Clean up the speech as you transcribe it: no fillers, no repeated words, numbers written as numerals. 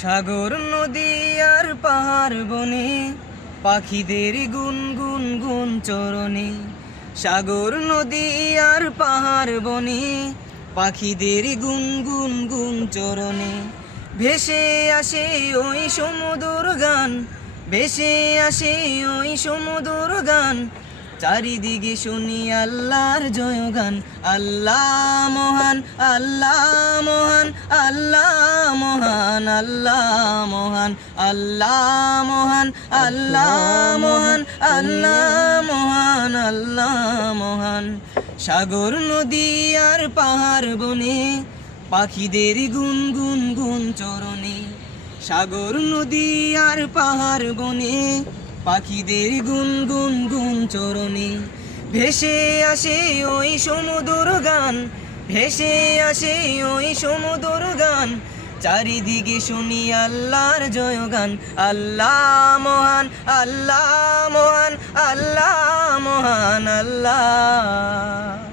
সাগর নদী আর পাহাড় বনে পাখিদের গুনগুন গুন চরণে। সাগর নদী আর পাহাড় বনে পাখিদের গুনগুন গুন চরণে। ভেসে আসে ওই সমুদ্র গান, ভেসে আসে ওই সমুদ্র গান। চারিদিকে শুনি আল্লাহর জয়গান। আল্লাহ মহান, আল্লাহ মহান, আল্লাহ মহান, আল্লাহ মহান, আল্লাহ মহান, আল্লাহ মহান, আল্লাহ মহান, আল্লাহ মহান। সাগর নদী আর পাহাড় বনে পাখিদের গুনগুন গুন চরণে। সাগর নদী আর পাহাড় বনে পাখিদের গুনগুন গুন চরণে। ভেসে আসে ওই সমুদ্র গান, ভেসে আসে ওই সমুদ্র গান। চারিদিকে শুনি আল্লাহর জয়গান। আল্লাহ মহান, আল্লাহ মহান, আল্লাহ মহান, আল্লাহ।